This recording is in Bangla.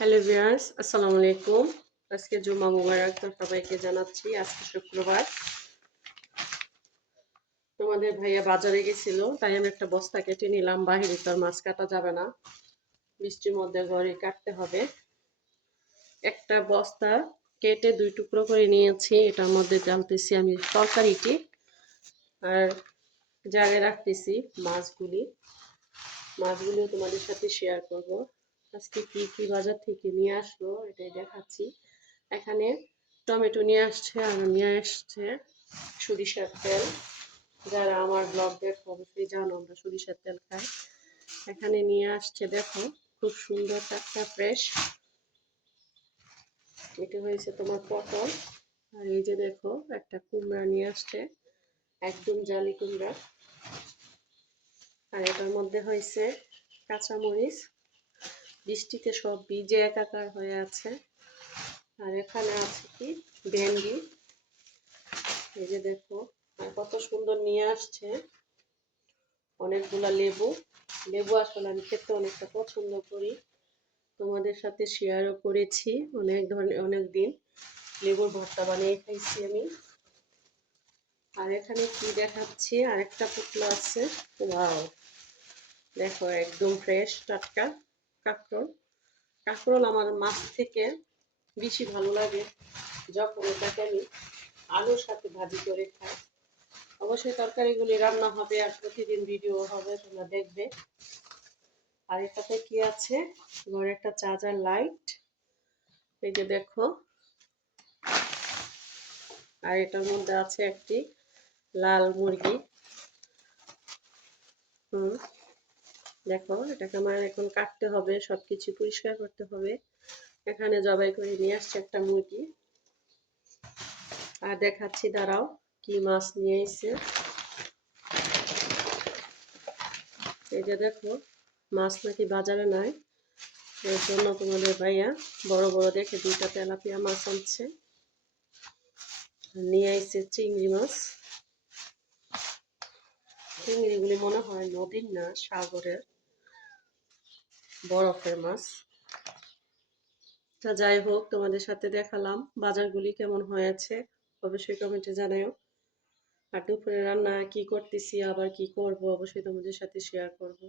হ্যালো ভিউয়ার্স, আসসালামু আলাইকুম। আজকে জুমা মুবারক তো সবাইকে জানাচ্ছি। আজকে শুক্রবার। তোমাদের ভাইয়া বাজারে গেছিল, তাই আমি একটা বস্তা কেটে নিলাম। বাহিরে তো আর মাছ কাটা যাবে না, বৃষ্টির মধ্যে ঘরে কাটতে হবে। একটা বস্তা কেটে দুই টুকরো করে নিয়েছি। এটার মধ্যে ঢালতেছি আমি তরকারিটি, আর জারে রাখতেছি মাছগুলি। মাছগুলিও তোমাদের সাথে শেয়ার করব। আজকে কি কি বাজার থেকে নিয়ে আসলো এটাই দেখাচ্ছি। এখানে টমেটো নিয়ে আসছে, আর নিয়ে আসছে সরিষার তেল। যারা আমার ব্লগ দেখো অবশ্যই জানো আমরা সরিষার তেল খাই। এখানে নিয়ে আসছে, দেখো খুব সুন্দর টাটকা ফ্রেশ। এটা হয়েছে তোমার পটল। আর এই যে দেখো একটা কুমড়া নিয়ে আসছে, একদম জালি কুমড়া। আর এটার মধ্যে হয়েছে কাঁচামরিচ, বৃষ্টিতে সব ভিজে একাকার হয়ে আছে। আর এখানে আছে কি ভেন্ডি, এই যে দেখো। আর কত সুন্দর নিয়ে আসছে অনেকগুলা লেবু। লেবু আসলে আমি খেতে অনেকটা পছন্দ করি, তোমাদের সাথে শেয়ারও করেছি। অনেক ধরনের অনেক দিন লেবুর ভর্তা বানিয়ে খাইছি আমি। আর এখানে কি দেখাচ্ছি, আরেকটা পুটলা আছে। ওয়াও, দেখো একদম ফ্রেশ টাটকা কাঁকরোল। কাঁকরোল আমার মাছ থেকে বেশি ভালো লাগে যখন এটাকে আমি আলুর সাথে ভাজি করে খাই। অবশ্যই তরকারিগুলি রান্না হবে আর প্রতিদিন ভিডিও হবে, তোমরা দেখবে। আর এটাতে কি আছে, ঘরে একটা চার্জার লাইট, এই যে দেখো। আর এটার মধ্যে আছে একটি লাল মুরগি। দেখো এটাকে আমার এখন কাটতে হবে, সবকিছু পরিষ্কার করতে হবে। এখানে জবাই করে নিয়ে আসছে একটা মুরগি। আর দেখাচ্ছি, দাঁড়াও, কি মাছ নিয়ে এসেছে। এই যে দেখো, মাছ নাকি বাজারে নাই, এর জন্য তোমাদের ভাইয়া বড় বড় দেখে দুইটা তেলাপিয়া মাছ আনছে। নিয়ে এসেছে চিংড়ি মাছ। চিংড়িগুলি মনে হয় নদীর না, সাগরের, বরফের মাছ। তা যাই হোক, তোমাদের সাথে দেখালাম বাজারগুলি কেমন হয়েছে, অবশ্যই কমেন্টে জানাও। আর দুপুরে রান্না কি করতেছি আবার কি করব অবশ্যই তোমাদের সাথে শেয়ার করব।